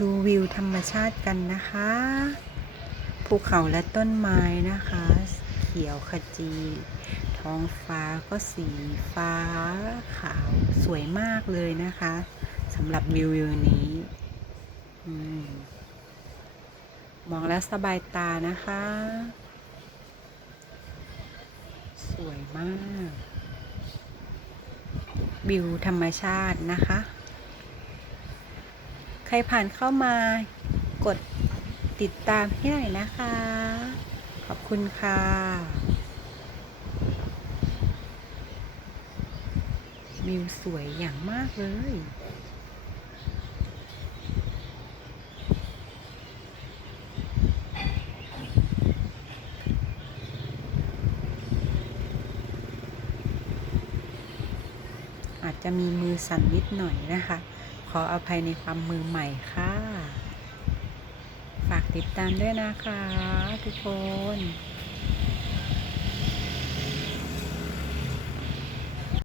ดูวิวธรรมชาติกันนะคะ ภูเขาและต้นไม้นะคะ เขียวขจี ท้องฟ้าก็สีฟ้าขาวสวยมากเลยนะคะสำหรับวิววิวนี้อมมองแล้วสบายตานะคะ สวยมาก วิวธรรมชาตินะคะ รผ่านเข้ามากดติดตามให้หน่อยนะคะ ขอบคุณค่ะวิวสวยอย่างมากเลยอาจจะมีมือสั่นนิดหน่อยนะคะ ขออภัยในความมือใหม่ค่ะ ฝากติดตามด้วยนะคะทุกคน